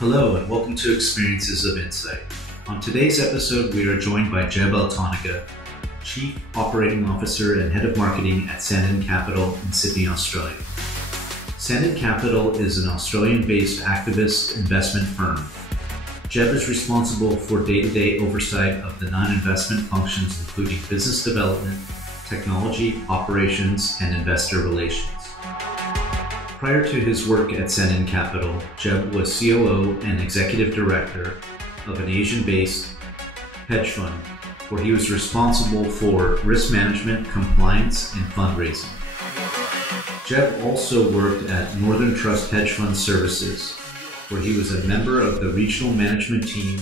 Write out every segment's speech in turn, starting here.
Hello and welcome to Experiences of Insight. On today's episode, we are joined by Jeb Altonaga, Chief Operating Officer and Head of Marketing at Sandon Capital in Sydney, Australia. Sandon Capital is an Australian-based activist investment firm. Jeb is responsible for day-to-day oversight of the non-investment functions including business development, technology, operations, and investor relations. Prior to his work at Sandon Capital, Jeb was COO and Executive Director of an Asian-based hedge fund, where he was responsible for risk management, compliance, and fundraising. Jeb also worked at Northern Trust Hedge Fund Services, where he was a member of the regional management team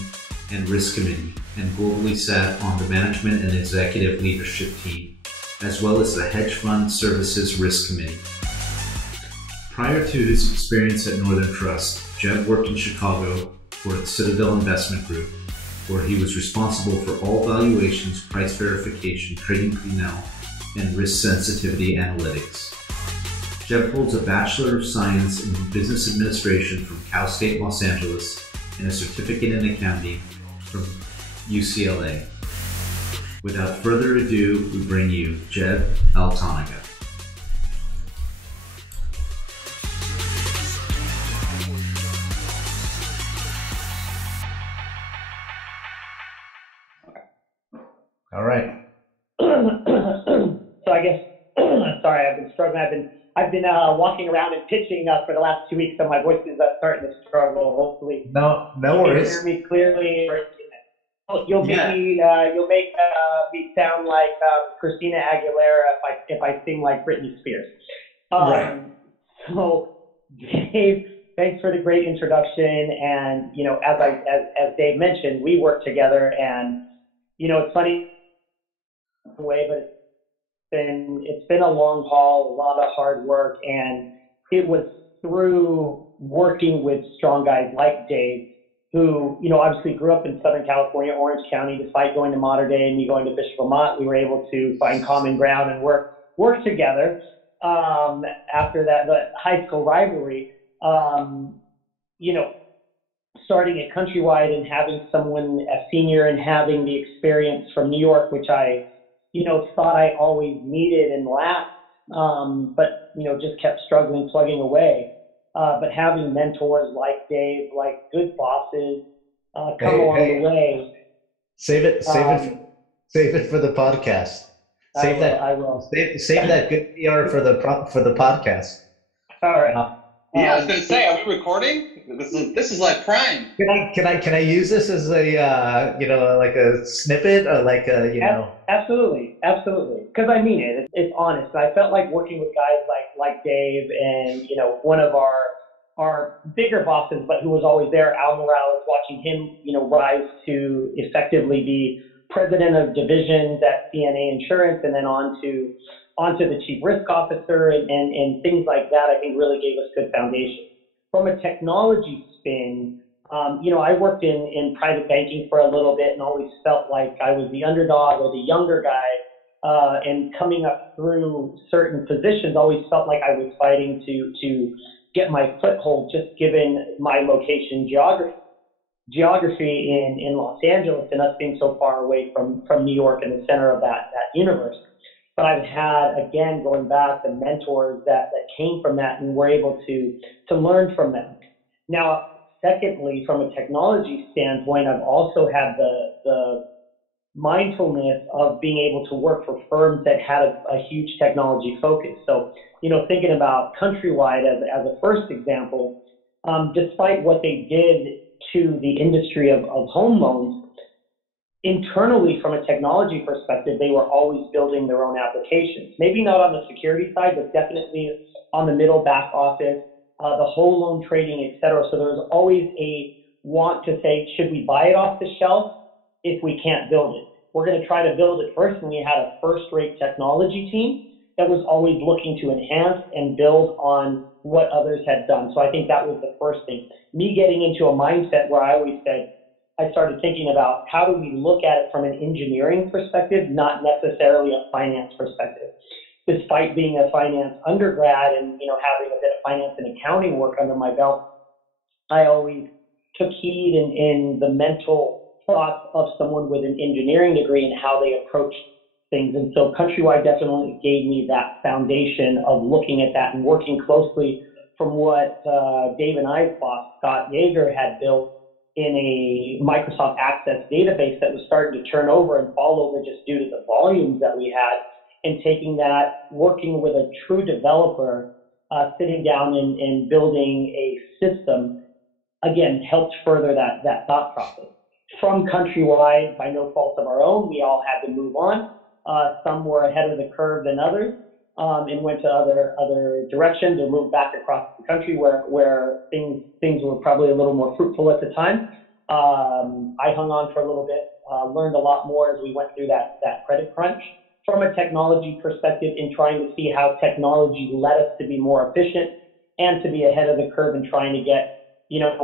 and risk committee, and globally sat on the management and executive leadership team, as well as the hedge fund services risk committee. Prior to his experience at Northern Trust, Jeb worked in Chicago for the Citadel Investment Group, where he was responsible for all valuations, price verification, trading P&L, and risk sensitivity analytics. Jeb holds a Bachelor of Science in Business Administration from Cal State Los Angeles and a certificate in accounting from UCLA. Without further ado, we bring you Jeb Altonaga. All right. So I guess, sorry, I've been struggling. I've been walking around and pitching for the last 2 weeks, so my voice is starting to struggle. Hopefully, No you worries. can hear me clearly. You'll make me sound like Christina Aguilera if I sing like Britney Spears. Right. So, Dave, thanks for the great introduction. And as Dave mentioned, we work together, and it's funny way, but it's been a long haul, a lot of hard work, and it was through working with strong guys like Dave, who obviously grew up in Southern California, Orange County. Despite going to Mater Dei and me going to Bishop Vermont, we were able to find common ground and work together. After that, the high school rivalry, starting at Countrywide and having someone a senior and having the experience from New York, which I thought I always needed and lacked, but just kept struggling, plugging away. But having mentors like Dave, like good bosses, come along the way. Save it for the podcast. I will. Save that good PR for the podcast. All right. Yeah, I was going to say, are we recording? This is like prime. Can I use this as a like a snippet or like a Absolutely. Because I mean it. It's honest. And I felt like working with guys like Dave and one of our bigger bosses, but who was always there, Al Morales, watching him rise to effectively be president of divisions at CNA Insurance, and then onto the chief risk officer and things like that, I think really gave us good foundation. From a technology spin, I worked in private banking for a little bit and always felt like I was the underdog or the younger guy. And coming up through certain positions, always felt like I was fighting to get my foothold, just given my location geography in Los Angeles and us being so far away from New York and the center of that universe. But I've had, again, going back, the mentors that came from that and were able to learn from them. Now, secondly, from a technology standpoint, I've also had the mindfulness of being able to work for firms that had a huge technology focus. So, thinking about Countrywide as a first example, despite what they did to the industry of home loans, internally, from a technology perspective, they were always building their own applications. Maybe not on the security side, but definitely on the middle back office, the whole loan trading, et cetera. So there was always a want to say, should we buy it off the shelf if we can't build it? We're going to try to build it first. And we had a first-rate technology team that was always looking to enhance and build on what others had done. So I think that was the first thing. Me getting into a mindset where I always said, I started thinking about how do we look at it from an engineering perspective, not necessarily a finance perspective. Despite being a finance undergrad and having a bit of finance and accounting work under my belt, I always took heed in the mental thoughts of someone with an engineering degree and how they approach things. And so Countrywide definitely gave me that foundation of looking at that and working closely from what Dave and I's boss, Scott Yeager, had built in a Microsoft Access database that was starting to turn over and fall over just due to the volumes that we had, and taking that, working with a true developer, sitting down and building a system, again, helped further that thought process. From Countrywide, by no fault of our own, we all had to move on. Some were ahead of the curve than others, and went to other directions or moved back across the country where things were probably a little more fruitful at the time. I hung on for a little bit, learned a lot more as we went through that credit crunch. From a technology perspective, in trying to see how technology led us to be more efficient and to be ahead of the curve in trying to get,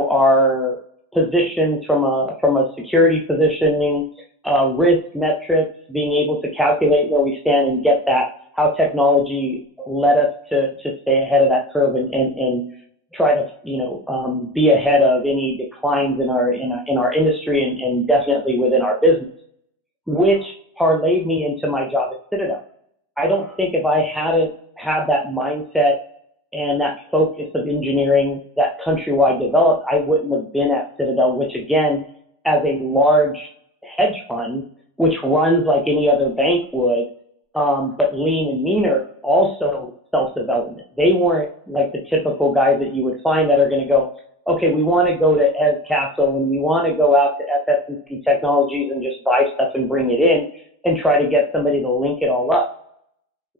our positions from a security positioning, risk metrics, being able to calculate where we stand and get that, how technology led us to stay ahead of that curve and try to, be ahead of any declines in our industry and definitely within our business, which parlayed me into my job at Citadel. I don't think if I hadn't had that mindset and that focus of engineering that Countrywide developed, I wouldn't have been at Citadel, which again, as a large hedge fund, which runs like any other bank would, but lean and meaner, also self-development. They weren't like the typical guys that you would find that are going to go, okay, we want to go to Ez Castle and we want to go out to SS&C Technologies and just buy stuff and bring it in and try to get somebody to link it all up.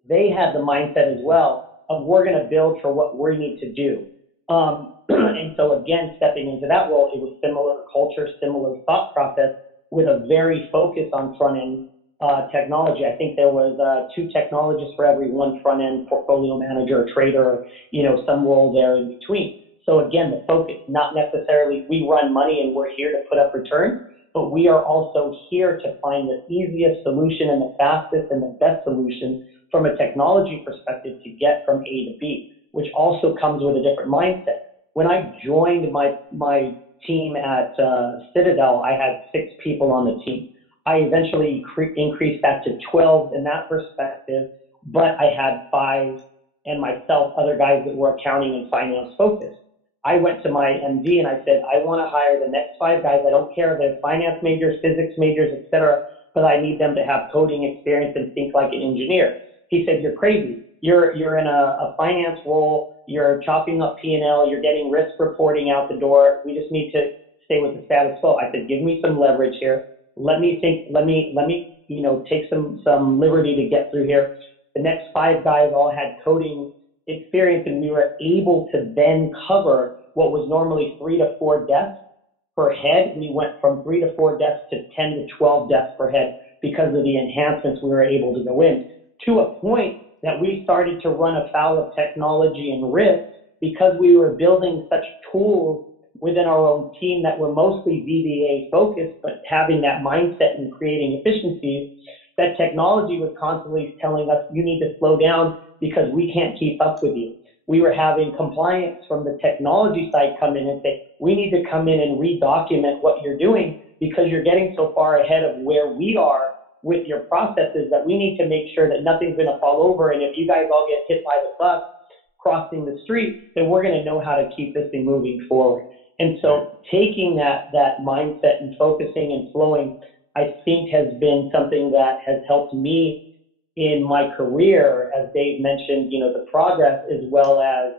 They had the mindset as well of we're going to build for what we need to do. And so again, stepping into that role, it was similar culture, similar thought process with a very focus on front end technology. I think there was 2 technologists for every 1 front end portfolio manager or trader, or, some role there in between. So again, the focus, not necessarily we run money and we're here to put up returns, but we are also here to find the easiest solution and the fastest and the best solution from a technology perspective to get from A to B, which also comes with a different mindset. When I joined my team at Citadel, I had 6 people on the team. I eventually increased that to 12 in that perspective, but I had 5 and myself, other guys that were accounting and finance focused. I went to my MD and I said, I want to hire the next 5 guys. I don't care if they're finance majors, physics majors, etc., but I need them to have coding experience and think like an engineer. He said, you're crazy. You're in a finance role. You're chopping up P&L. You're getting risk reporting out the door. We just need to stay with the status quo. I said, give me some leverage here. Let me think. Let me take some liberty to get through here. The next 5 guys all had coding experience, and we were able to then cover what was normally 3 to 4 desks per head. We went from 3 to 4 desks to 10 to 12 desks per head because of the enhancements we were able to go in, to a point that we started to run afoul of technology and risk because we were building such tools within our own team that were mostly VBA focused, but having that mindset and creating efficiencies, that technology was constantly telling us, you need to slow down because we can't keep up with you. We were having compliance from the technology side come in and say, we need to come in and redocument what you're doing because you're getting so far ahead of where we are with your processes that we need to make sure that nothing's going to fall over. And if you guys all get hit by the bus crossing the street, then we're going to know how to keep this thing moving forward. And so taking that mindset and focusing and flowing, I think has been something that has helped me in my career, as Dave mentioned, the progress, as well as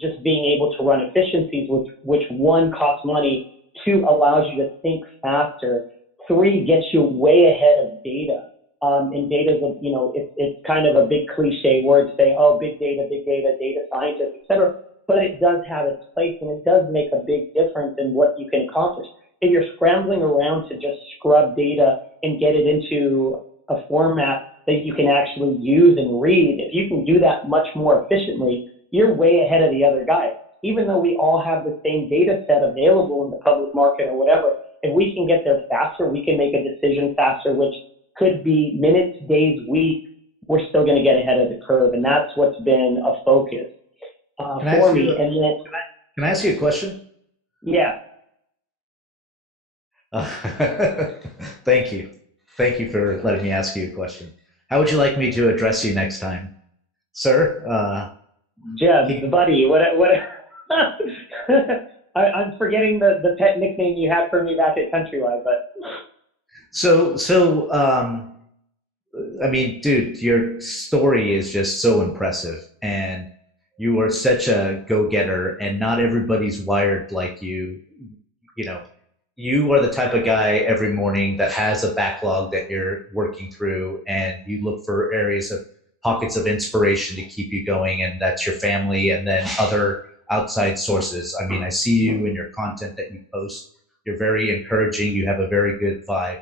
just being able to run efficiencies, which 1, costs money, 2, allows you to think faster, 3, gets you way ahead of data. And data is it's kind of a big cliche word to say, oh, big data, data scientist, etc. But it does have its place, and it does make a big difference in what you can accomplish. If you're scrambling around to just scrub data and get it into a format that you can actually use and read, if you can do that much more efficiently, you're way ahead of the other guy. Even though we all have the same data set available in the public market or whatever, if we can get there faster, we can make a decision faster, which could be minutes, days, weeks. We're still going to get ahead of the curve. And that's what's been a focus for me. And then, can I ask you a question? yeah. Thank you. Thank you for letting me ask you a question. How would you like me to address you next time, sir? Jeb, buddy, what? I'm forgetting the pet nickname you had for me back at Countrywide, but So, I mean, dude, your story is just so impressive, and you are such a go-getter, and not everybody's wired like you. You know, you are the type of guy every morning that has a backlog that you're working through, and you look for areas of pockets of inspiration to keep you going, and that's your family, and then other outside sources. I mean, I see you in your content that you post. You're very encouraging. You have a very good vibe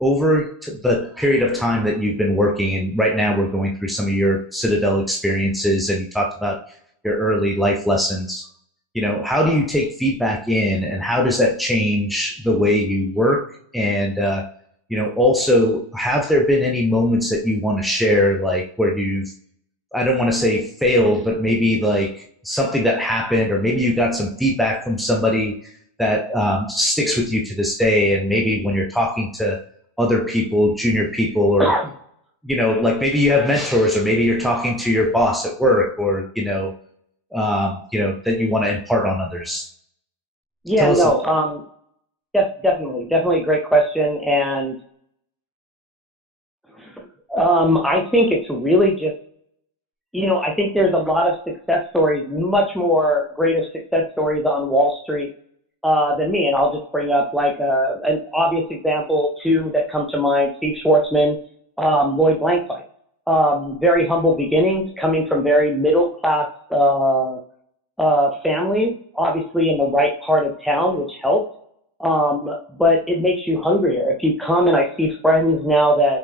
over the period of time that you've been working, and right now we're going through some of your Citadel experiences, and you talked about your early life lessons. How do you take feedback in, and how does that change the way you work? And also, have there been any moments that you want to share, like where you've, I don't want to say failed, but maybe like something that happened, or maybe you got some feedback from somebody that sticks with you to this day, and maybe when you're talking to other people, junior people, or like maybe you have mentors, or maybe you're talking to your boss at work, or that you want to impart on others. yeah, Tell us. no, definitely a great question, and I think it's really just I think there's a lot of success stories, much more greater success stories on Wall Street than me. And I'll just bring up like an obvious example, two that come to mind: Steve Schwartzman, Lloyd Blankfein. Very humble beginnings, coming from very middle class families, obviously in the right part of town, which helped. But it makes you hungrier. If you come, and I see friends now that,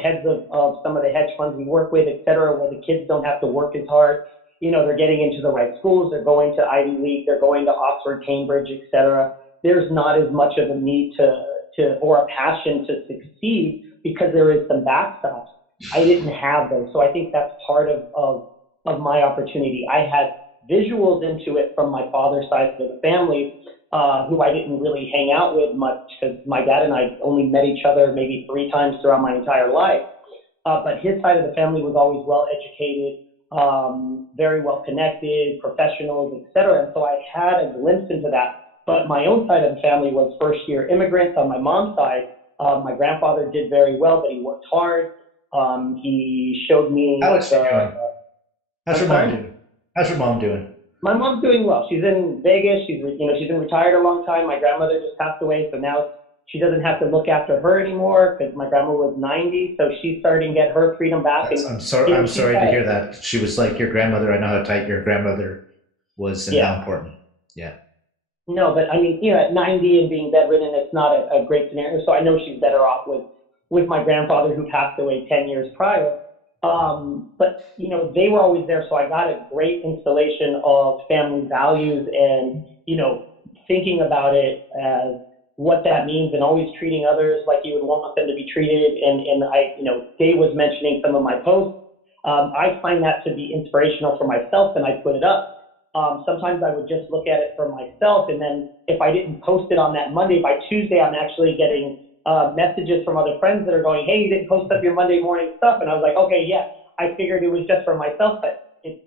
heads of some of the hedge funds we work with, et cetera, where the kids don't have to work as hard. They're getting into the right schools. They're going to Ivy League. They're going to Oxford, Cambridge, et cetera. There's not as much of a need or a passion to succeed because there is some backstops. I didn't have those. So I think that's part of my opportunity. I had visuals into it from my father's side of the family, who I didn't really hang out with much because my dad and I only met each other maybe 3 times throughout my entire life. But his side of the family was always well educated, very well connected, professionals, etc. And so I had a glimpse into that. But my own side of the family was first year immigrants on my mom's side. My grandfather did very well, but he worked hard. He showed me Alex, how you doing? How's I'm your mom sorry? doing? How's your mom doing? My mom's doing well. She's in Vegas. She's been retired a long time. My grandmother just passed away, so now she doesn't have to look after her anymore because my grandma was 90. So she's starting to get her freedom back. And I'm sorry. I'm she's sorry to got hear that. She was like your grandmother. I know how tight your grandmother was and yeah. how important. Yeah. No, but I mean, at 90 and being bedridden, it's not a great scenario. So I know she's better off with my grandfather who passed away 10 years prior. But they were always there. So I got a great installation of family values and, thinking about it as what that means and always treating others like you would want them to be treated. And Dave was mentioning some of my posts. I find that to be inspirational for myself, and I put it up. Sometimes I would just look at it for myself, and then if I didn't post it on that Monday, by Tuesday, I'm actually getting messages from other friends that are going, "Hey, you didn't post up your Monday morning stuff," and I was like, "Okay, yeah, I figured it was just for myself, but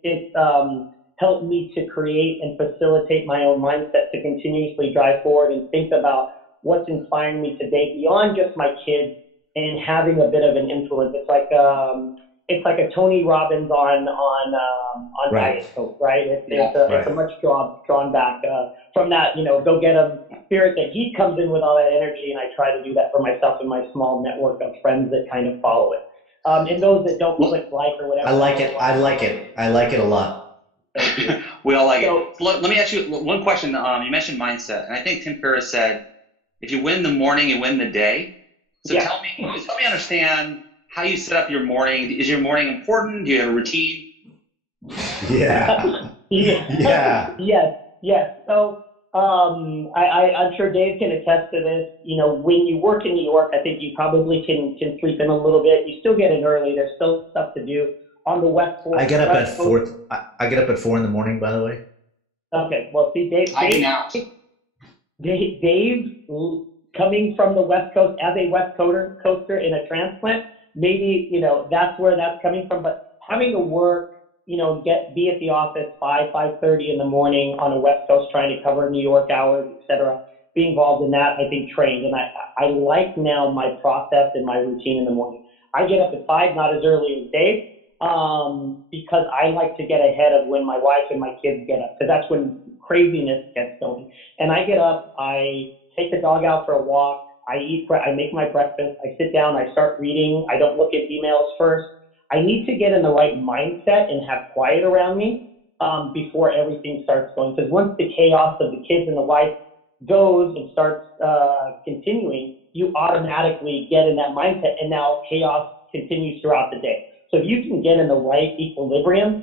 it helped me to create and facilitate my own mindset to continuously drive forward and think about what's inspiring me today beyond just my kids and having a bit of an influence. It's like a Tony Robbins on Right. Diet Coke, right? It's Yeah. it's a it's Right. a much drawn back from that go get 'em spirit that he comes in with all that energy, and I try to do that for myself and my small network of friends that kind of follow it. And those that don't Well, click like or I whatever, I like don't it. I want. like it. I like it a lot. Thank you. we all like it. So So let me ask you one question. You mentioned mindset, and I think Tim Ferriss said, "If you win the morning, you win the day." So yeah, help me understand how you set up your morning. Is your morning important? Do you have a routine? Yeah. yeah, Yeah. yes. So I'm sure Dave can attest to this. When you work in New York, I think you probably can sleep in a little bit. You still get in early. There's still stuff to do on the I get up West at Coast. 4. I get up at 4 in the morning, by the way. Okay, well, see, Dave, I do Dave, not. Dave, Dave coming from the West Coast as a West Coaster in a transplant, maybe, that's where that's coming from. But having to work, be at the office 5:30 in the morning on a West Coast trying to cover New York hours, etc. Be involved in that, I think trained. And I like now my process and my routine in the morning. I get up at 5, not as early as Dave, because I like to get ahead of when my wife and my kids get up, because that's when craziness gets going. And I get up, I take the dog out for a walk, I make my breakfast, I sit down, I start reading, I don't look at emails first. I need to get in the right mindset and have quiet around me before everything starts going. Because once the chaos of the kids and the wife goes and starts continuing, you automatically get in that mindset, and now chaos continues throughout the day. So if you can get in the right equilibrium,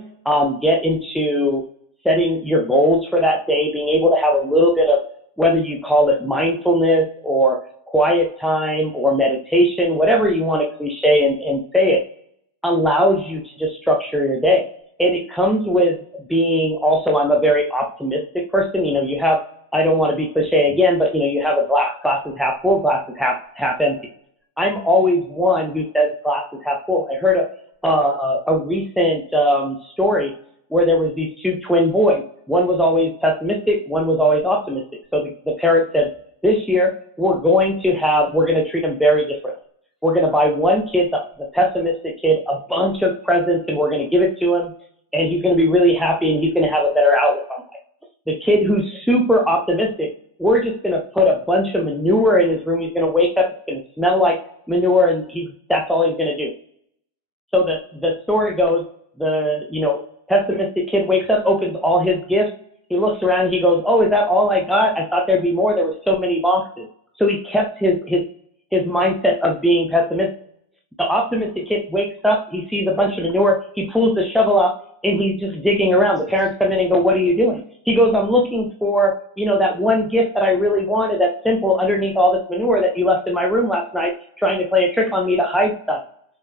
get into setting your goals for that day, being able to have a little bit of, whether you call it mindfulness or quiet time or meditation, whatever you want to cliche and say it, allows you to just structure your day. And it comes with being also, I'm a very optimistic person. You have, I don't want to be cliche again, but you have a glass is half full, glass is half empty. I'm always one who says glass is half full. I heard a recent story where there was these two twin boys. One was always pessimistic, one was always optimistic. So the parent said, this year we're going to treat them very differently. We're going to buy one kid, the pessimistic kid, a bunch of presents, and we're going to give it to him, and he's going to be really happy, and he's going to have a better outlook on life. The kid who's super optimistic, we're just going to put a bunch of manure in his room. He's going to wake up, it's going to smell like manure, and that's all he's going to do. So the story goes, pessimistic kid wakes up, opens all his gifts. He looks around, he goes, oh, is that all I got? I thought there'd be more. There were so many boxes. So he kept his mindset of being pessimistic. The optimistic kid wakes up, he sees a bunch of manure, he pulls the shovel out, and he's just digging around. The parents come in and go, what are you doing? He goes, I'm looking for, that one gift that I really wanted, that's simple, underneath all this manure that you left in my room last night, trying to play a trick on me to hide stuff.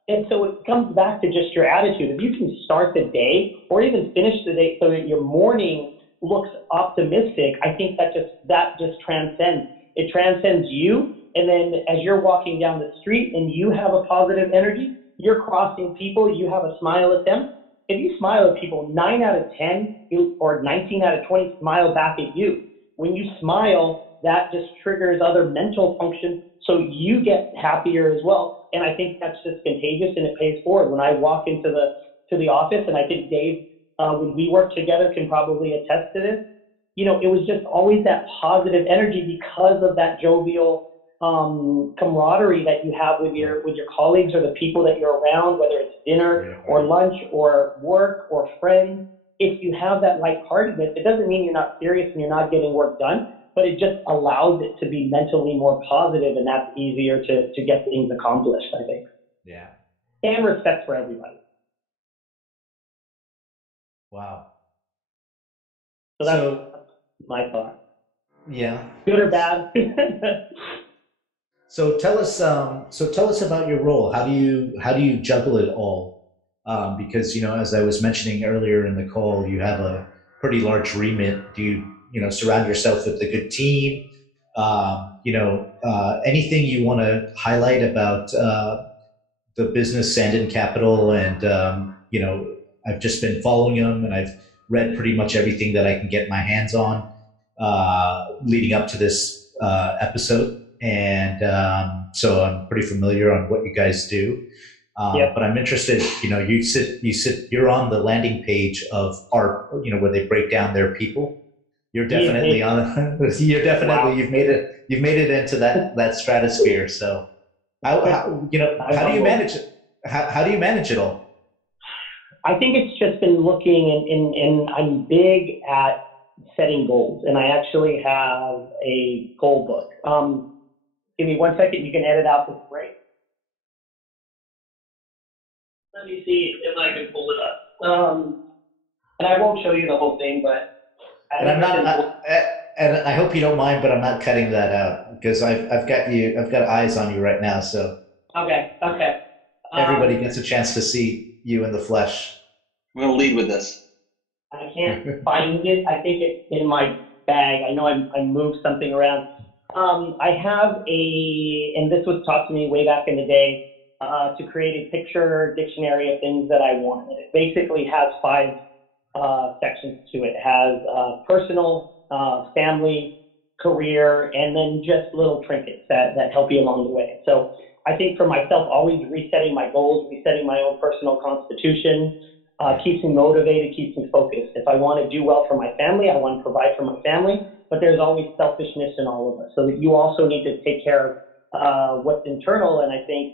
And so it comes back to just your attitude. If you can start the day or even finish the day so that your morning looks optimistic, I think that just transcends. It transcends you. And then as you're walking down the street and you have a positive energy, you're crossing people, you have a smile at them. If you smile at people, 9 out of 10 or 19 out of 20 smile back at you. When you smile, that just triggers other mental functions, so you get happier as well. And I think that's just contagious, and it pays forward. When I walk into the office, and I think Dave, when we work together, can probably attest to this, it was just always that positive energy because of that jovial camaraderie that you have with your colleagues or the people that you're around, whether it's dinner or lunch or work or friends. If you have that lightheartedness, it doesn't mean you're not serious and you're not getting work done, but it just allows it to be mentally more positive, and that's easier to get things accomplished, I think. Yeah. And respect for everybody. Wow. So that's my thought. Yeah. Good or bad? So tell us about your role. How do you juggle it all? Because as I was mentioning earlier in the call, you have a pretty large remit. Do you surround yourself with a good team? Anything you want to highlight about the business Sandon Capital? And I've just been following them, and I've read pretty much everything that I can get my hands on leading up to this episode. And so I'm pretty familiar on what you guys do. But I'm interested, you're on the landing page of ARP, where they break down their people. You're definitely Wow. you've made it into that stratosphere. So how do you manage it? How do you manage it all? I think it's just been looking, and I'm big at setting goals, and I actually have a goal book. Give me 1 second. You can edit out this break. Let me see if I can pull it up. And I won't show you the whole thing, but and I hope you don't mind, but I'm not cutting that out because I've got eyes on you right now. So okay. Everybody gets a chance to see you in the flesh. I'm going to lead with this. I can't find it. I think it's in my bag. I know I moved something around. I have and this was taught to me way back in the day, to create a picture dictionary of things that I want. And it basically has five sections to it. It has personal, family, career, and then just little trinkets that help you along the way. And so I think for myself, always resetting my goals, resetting my own personal constitution, keeps me motivated, keeps me focused. If I want to do well for my family, I want to provide for my family, but there's always selfishness in all of us. So that you also need to take care of what's internal. And I think,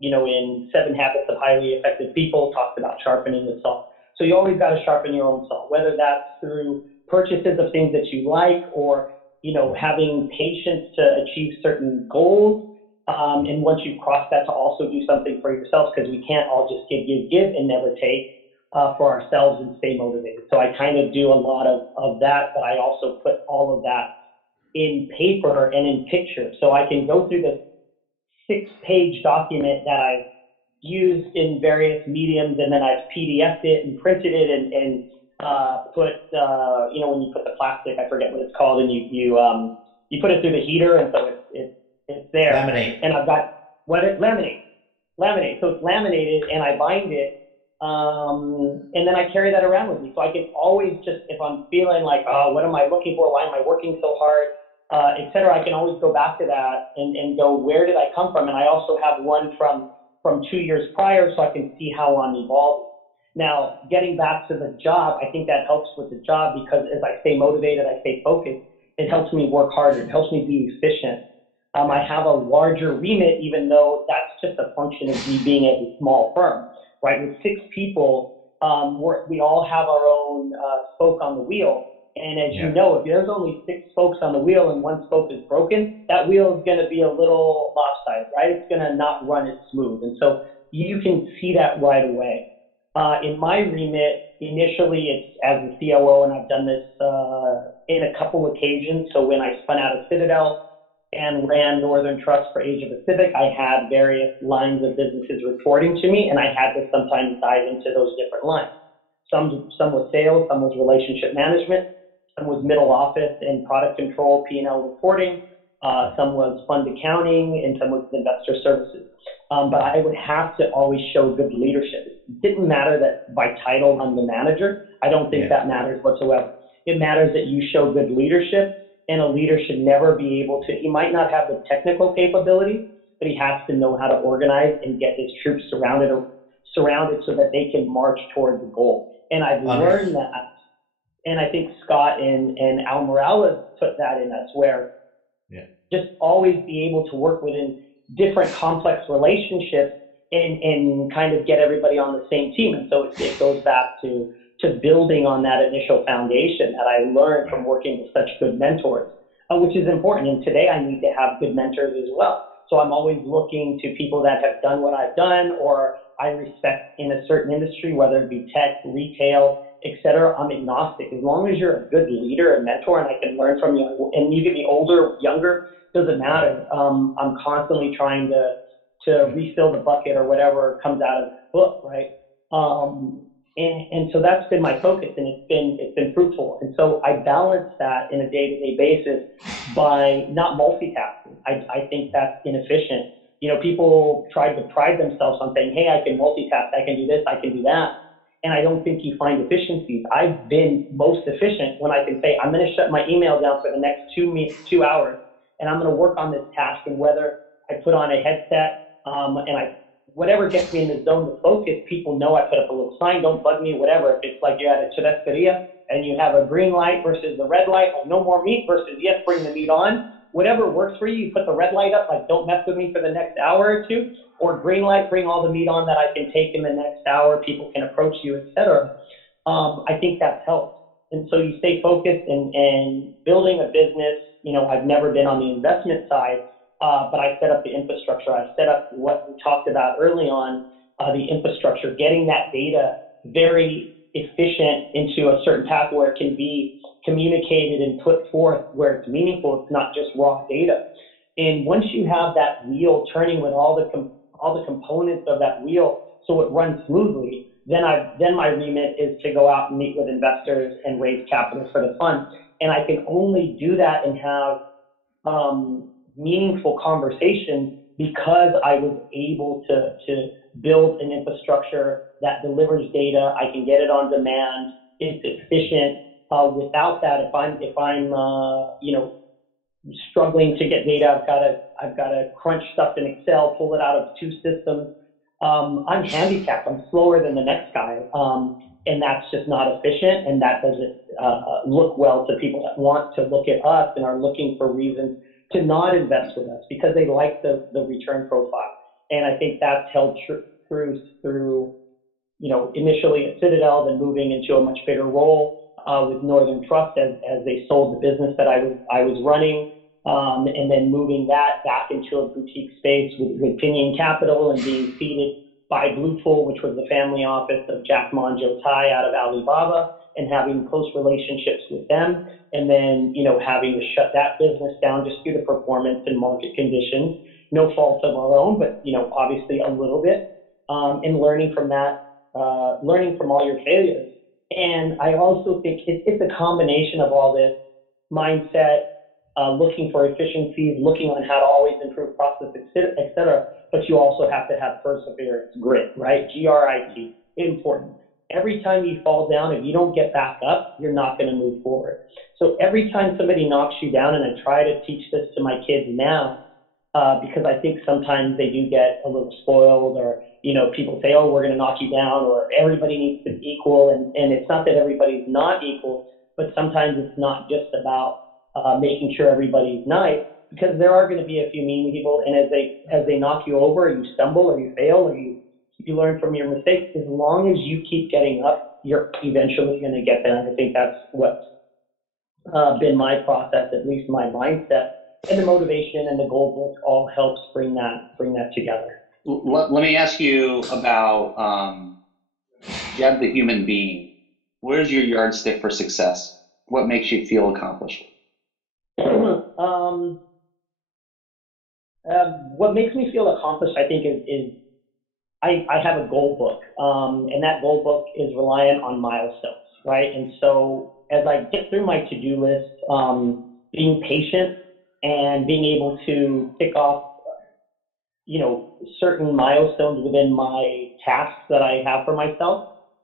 in Seven Habits of Highly Effective People talks about sharpening the saw. So you always got to sharpen your own saw, whether that's through purchases of things that you like or, having patience to achieve certain goals. And once you've crossed that, to also do something for yourself, because we can't all just give and never take for ourselves and stay motivated. So I kind of do a lot of that, but I also put all of that in paper and in picture. So I can go through this 6-page document that I've used in various mediums, and then I've PDF'd it and printed it and put, when you put the plastic, I forget what it's called, and you put it through the heater, and so it's there. Laminate. And I've got laminate. So it's laminated, and I bind it, and then I carry that around with me. So I can always just, if I'm feeling like, oh, what am I looking for? Why am I working so hard? Et cetera. I can always go back to that and go, where did I come from? And I also have one from 2 years prior, so I can see how I'm evolving. Now, getting back to the job, I think that helps with the job, because as I stay motivated, I stay focused. It helps me work harder. It helps me be efficient. I have a larger remit, even though that's just a function of me being at a small firm, right? With 6 people, we all have our own spoke on the wheel. And as you know, if there's only 6 spokes on the wheel and one spoke is broken, that wheel is going to be a little lopsided, right? It's going to not run as smooth. And so you can see that right away. In my remit, initially it's as the COO, and I've done this in a couple occasions. So when I spun out of Citadel and ran Northern Trust for Asia Pacific, I had various lines of businesses reporting to me, and I had to sometimes dive into those different lines. Some was sales, some was relationship management, some was middle office and product control, P&L reporting, some was fund accounting, and some was investor services. But I would have to always show good leadership. It didn't matter that by title I'm the manager. I don't think that matters whatsoever. It matters that you show good leadership, and a leader should never be able to, he might not have the technical capabilities, but he has to know how to organize and get his troops surrounded so that they can march toward the goal. And I've learned that. And I think Scott and Al Morales put that in us, where just always be able to work within different complex relationships and kind of get everybody on the same team. And so it goes back to building on that initial foundation that I learned from working with such good mentors, which is important. And today I need to have good mentors as well. So I'm always looking to people that have done what I've done, or I respect in a certain industry, whether it be tech, retail, et cetera. I'm agnostic. As long as you're a good leader and mentor and I can learn from you, and you can be older, younger, doesn't matter. I'm constantly trying to refill the bucket or whatever comes out of that book, right? And so that's been my focus, and it's been fruitful. And so I balance that in a day-to-day basis by not multitasking. I think that's inefficient. People tried to pride themselves on saying, hey, I can multitask, I can do this, I can do that. And I don't think you find efficiencies. I've been most efficient when I can say, I'm going to shut my email down for the next 2 hours, and I'm going to work on this task. And whether I put on a headset and whatever gets me in the zone to focus, people know I put up a little sign, don't bug me, whatever. If it's like you're at a churrascaria and you have a green light versus the red light, like no more meat versus yes, bring the meat on. Whatever works for you, you put the red light up, like don't mess with me for the next hour or two, or green light, bring all the meat on that I can take in the next hour. People can approach you, etc. I think that's helped. And so you stay focused and building a business. I've never been on the investment side, but I set up the infrastructure. I set up what we talked about early on, the infrastructure, getting that data very efficient into a certain path where it can be communicated and put forth where it's meaningful. It's not just raw data. And once you have that wheel turning with all the components of that wheel, so it runs smoothly, then my remit is to go out and meet with investors and raise capital for the fund. And I can only do that and have um, meaningful conversations because I was able to build an infrastructure that delivers data. I can get it on demand. It's efficient. Without that, if I'm struggling to get data, I've got to crunch stuff in Excel, pull it out of two systems. I'm handicapped. I'm slower than the next guy, and that's just not efficient. And that doesn't look well to people that want to look at us and are looking for reasons to not invest with us because they like the return profile. And I think that's held true through initially at Citadel, then moving into a much bigger role with Northern Trust as they sold the business that I was running, and then moving that back into a boutique space with Pinion Capital and being seeded by Bluepool, which was the family office of Jack Ma and Joe Tai out of Alibaba, and having close relationships with them, and then having to shut that business down just due to performance and market conditions, no fault of our own, but obviously a little bit, and learning from that, learning from all your failures. And I also think it's a combination of all this mindset, looking for efficiencies, looking on how to always improve process, et cetera. But you also have to have perseverance, grit, right? GRIT, important. Every time you fall down, if you don't get back up, you're not going to move forward. So every time somebody knocks you down, and I try to teach this to my kids now, because I think sometimes they do get a little spoiled, or people say, oh, we're going to knock you down, or everybody needs to be equal, and it's not that everybody's not equal, but sometimes it's not just about making sure everybody's nice, because there are going to be a few mean people, and as they knock you over, or you stumble, or you fail, or you learn from your mistakes, as long as you keep getting up, you're eventually going to get there. And I think that's what's been my process, at least my mindset, and the motivation and the goal book all helps bring that together. Let me ask you about Jeb, the human being. Where's your yardstick for success? What makes you feel accomplished? What makes me feel accomplished, I think, is I have a goal book, and that goal book is reliant on milestones, right? And so as I get through my to-do list, being patient and being able to tick off, certain milestones within my tasks that I have for myself,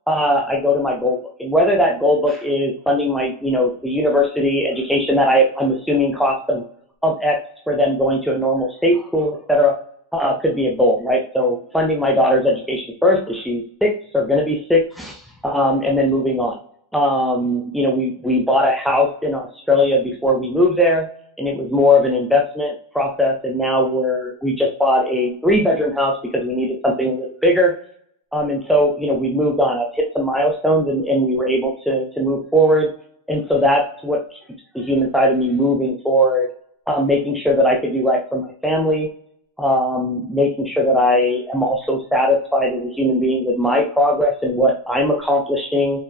I go to my goal book. And whether that goal book is funding my, the university education that I'm assuming cost of X for them going to a normal state school, et cetera, could be a goal, right? So funding my daughter's education first, is she's 6 or going to be 6, and then moving on. We bought a house in Australia before we moved there, and it was more of an investment process. And now we just bought a 3-bedroom house because we needed something a little bigger. And so, we've moved on. I've hit some milestones, and we were able to move forward. And so that's what keeps the human side of me moving forward, making sure that I could do right for my family, making sure that I am also satisfied as a human being with my progress and what I'm accomplishing.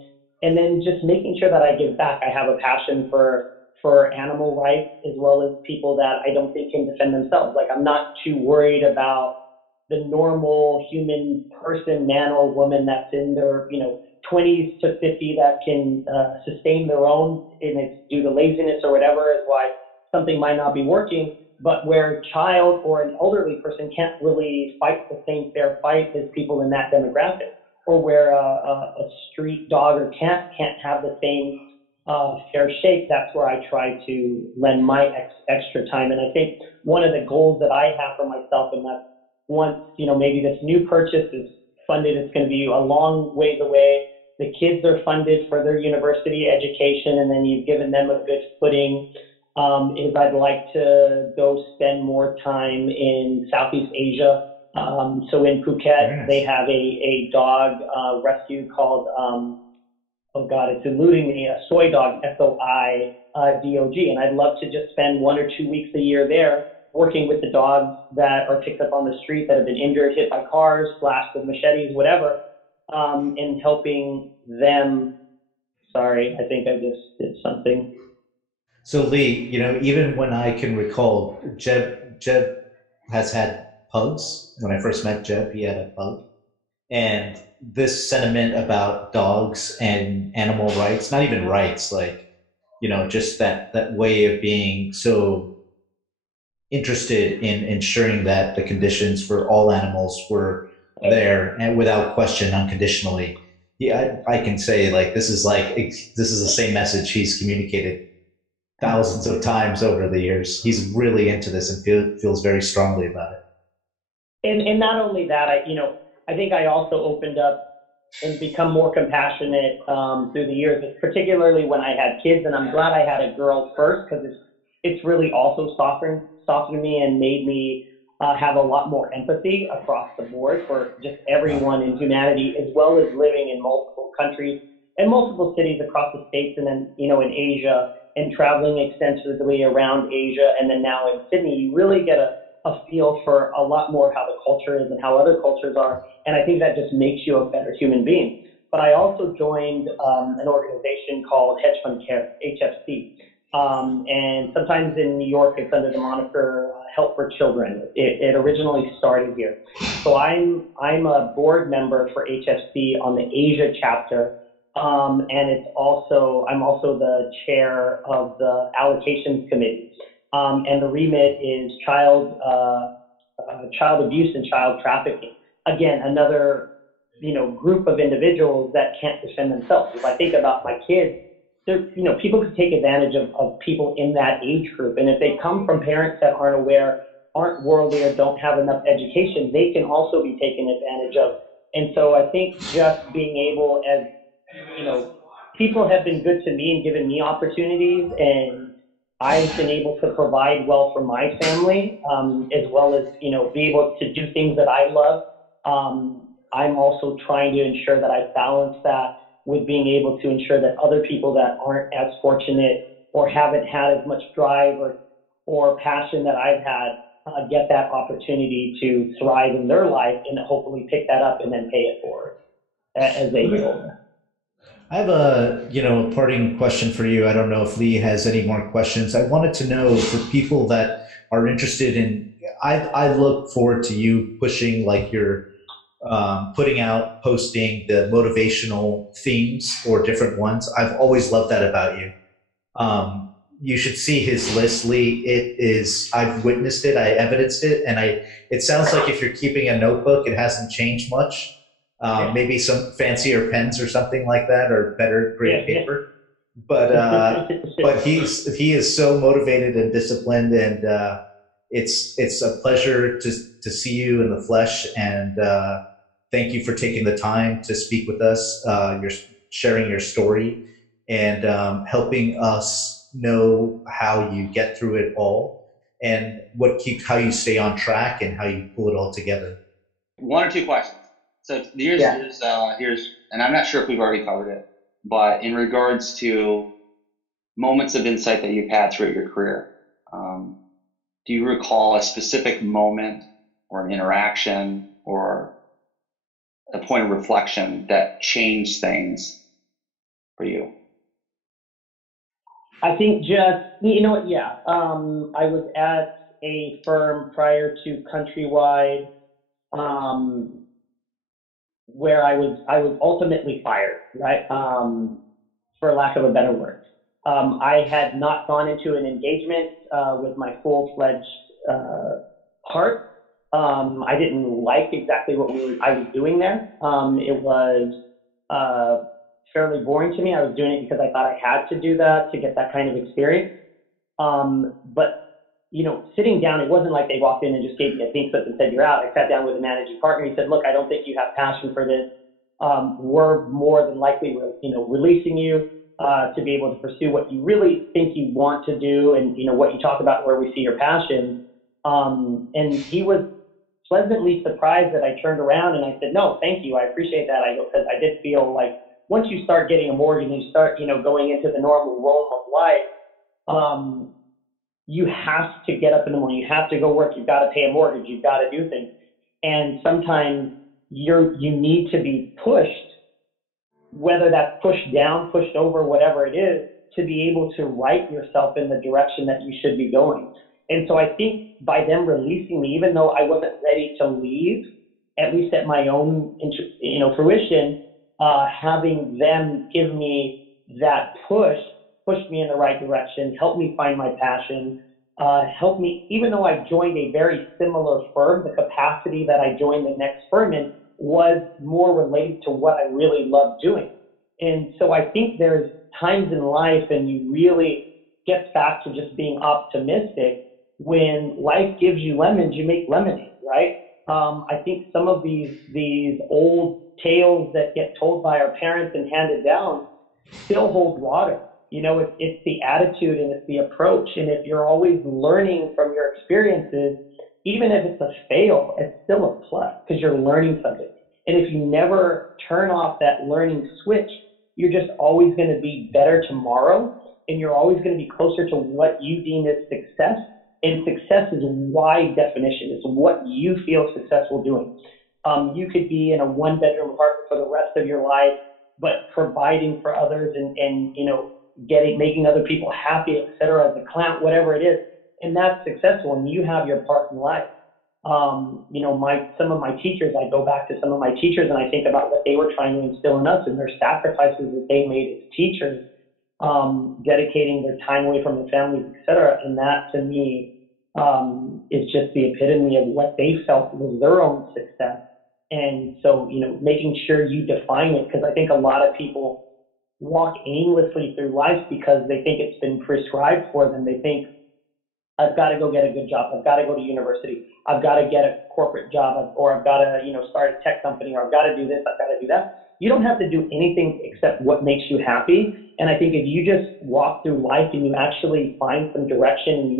And then just making sure that I give back. I have a passion for animal rights, as well as people that I don't think can defend themselves. Like, I'm not too worried about the normal human person, man or woman, that's in their 20s to 50 that can sustain their own, and it's due to laziness or whatever is why something might not be working. But where a child or an elderly person can't really fight the same fair fight as people in that demographic, or where a street dog or cat can't have the same fair shake, that's where I try to lend my extra time. And I think one of the goals that I have for myself, and that's once, maybe this new purchase is funded, it's going to be a long ways away. The kids are funded for their university education, and then you've given them a good footing. Is I'd like to go spend more time in Southeast Asia. So in Phuket, nice. They have a dog rescue called, oh God, it's eluding me, a soy dog, SOI-DOG. And I'd love to just spend 1 or 2 weeks a year there working with the dogs that are picked up on the street, that have been injured, hit by cars, slashed with machetes, whatever, and helping them. Sorry, I think I just did something. So Lee, even when I can recall, Jeb has had pugs. When I first met Jeb, he had a pug. And this sentiment about dogs and animal rights, not even rights, like, just that way of being so interested in ensuring that the conditions for all animals were there and without question, unconditionally. Yeah, I can say this is the same message he's communicated thousands of times over the years. He's really into this and feels very strongly about it. And not only that, I think I also opened up and become more compassionate through the years, particularly when I had kids. And I'm glad I had a girl first, because it's really also softened me and made me have a lot more empathy across the board for just everyone in humanity, as well as living in multiple countries and multiple cities across the States, and then, in Asia, and traveling extensively around Asia. And then now in Sydney, you really get a feel for a lot more of how the culture is and how other cultures are. And I think that just makes you a better human being. But I also joined an organization called Hedge Fund Care, HFC. And sometimes in New York, it's under the moniker Help for Children. It originally started here. So I'm a board member for HFC on the Asia chapter. And I'm also the chair of the allocations committee. And the remit is child abuse and child trafficking. Again, another, group of individuals that can't defend themselves. If I think about my kids, people could take advantage of people in that age group. And if they come from parents that aren't aware, aren't worldly, or don't have enough education, they can also be taken advantage of. And so I think just being able, as, people have been good to me and given me opportunities, and I've been able to provide well for my family, as well as, be able to do things that I love. I'm also trying to ensure that I balance that with being able to ensure that other people that aren't as fortunate or haven't had as much drive or passion that I've had get that opportunity to thrive in their life, and hopefully pick that up and then pay it forward as they get older. I have a parting question for you. I don't know if Lee has any more questions. I wanted to know, for people that are interested in, I look forward to you pushing, like you're posting the motivational themes or different ones. I've always loved that about you. You should see his list, Lee. I've witnessed it, I evidenced it, and it sounds like if you're keeping a notebook, it hasn't changed much. Maybe some fancier pens or something like that, or better grade paper. But he is so motivated and disciplined, and it's a pleasure to see you in the flesh. And thank you for taking the time to speak with us. You're sharing your story and helping us know how you get through it all, and how you stay on track and how you pull it all together. One or two questions. So here's, and I'm not sure if we've already covered it, but in regards to moments of insight that you've had throughout your career, do you recall a specific moment or an interaction or a point of reflection that changed things for you? I think I was at a firm prior to Countrywide, where I was ultimately fired, right? For lack of a better word. I had not gone into an engagement with my full-fledged heart. I didn't like exactly what I was doing there. It was fairly boring to me. I was doing it because I thought I had to do that to get that kind of experience. But sitting down, it wasn't like they walked in and just gave me a pink slip and said, "You're out." I sat down with the managing partner. He said, "Look, I don't think you have passion for this. We're more than likely, releasing you to be able to pursue what you really think you want to do, and what you talk about, where we see your passion." And he was pleasantly surprised that I turned around and I said, "No, thank you. I appreciate that." I go, because I did feel like once you start getting a mortgage and you start, going into the normal realm of life, you have to get up in the morning. You have to go work. You've got to pay a mortgage. You've got to do things. And sometimes you need to be pushed, whether that's pushed down, pushed over, whatever it is, to be able to right yourself in the direction that you should be going. And so I think by them releasing me, even though I wasn't ready to leave, at least at my own, fruition, having them give me that pushed me in the right direction, helped me find my passion, helped me, even though I joined a very similar firm, the capacity that I joined the next firm in was more related to what I really love doing. And so I think there's times in life, and you really gets back to just being optimistic. When life gives you lemons, you make lemonade, right? I think some of these old tales that get told by our parents and handed down still hold water. It's the attitude and it's the approach. And if you're always learning from your experiences, even if it's a fail, it's still a plus because you're learning something. And if you never turn off that learning switch, you're just always going to be better tomorrow. And you're always going to be closer to what you deem as success. And success is wide definition. It's what you feel successful doing. You could be in a 1-bedroom apartment for the rest of your life, but providing for others and making other people happy, et cetera, as a client, whatever it is. And that's successful. And you have your part in life. Some of my teachers, I go back to some of my teachers and I think about what they were trying to instill in us and their sacrifices that they made as teachers, dedicating their time away from their families, et cetera. And that to me, is just the epitome of what they felt was their own success. And so, making sure you define it, because I think a lot of people walk aimlessly through life because they think it's been prescribed for them. They think, I've got to go get a good job. I've got to go to university. I've got to get a corporate job, or I've got to, start a tech company, or I've got to do this. I've got to do that. You don't have to do anything except what makes you happy. And I think if you just walk through life and you actually find some direction, and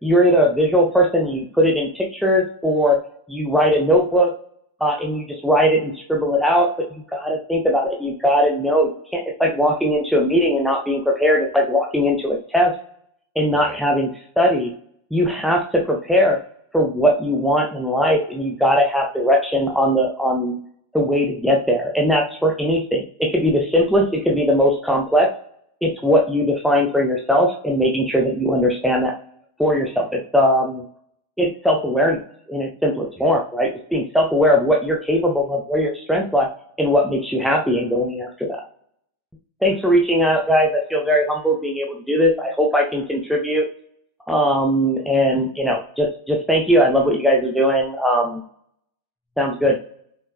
you're either a visual person and you put it in pictures, or you write a notebook and you just write it and scribble it out, but you got to think about it. You've got to know. You can't. It's like walking into a meeting and not being prepared. It's like walking into a test and not having studied. You have to prepare for what you want in life, and you got to have direction on the way to get there. And that's for anything. It could be the simplest. It could be the most complex. It's what you define for yourself and making sure that you understand that for yourself. It's self-awareness in its simplest form, right? Just being self-aware of what you're capable of, where your strengths lie, and what makes you happy, and going after that. Thanks for reaching out, guys. I feel very humbled being able to do this. I hope I can contribute. And just thank you. I love what you guys are doing. Sounds good.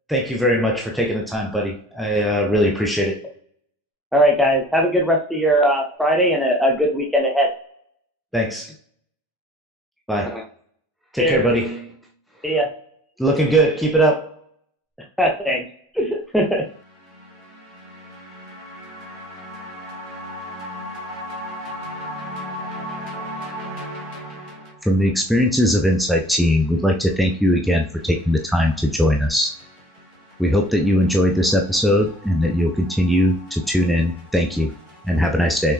Thank you very much for taking the time, buddy. I really appreciate it. All right, guys. Have a good rest of your Friday and a good weekend ahead. Thanks. Bye. Take care, buddy. See ya. Looking good. Keep it up. Thanks. From the Experiences of Insight team, we'd like to thank you again for taking the time to join us. We hope that you enjoyed this episode and that you'll continue to tune in. Thank you, and have a nice day.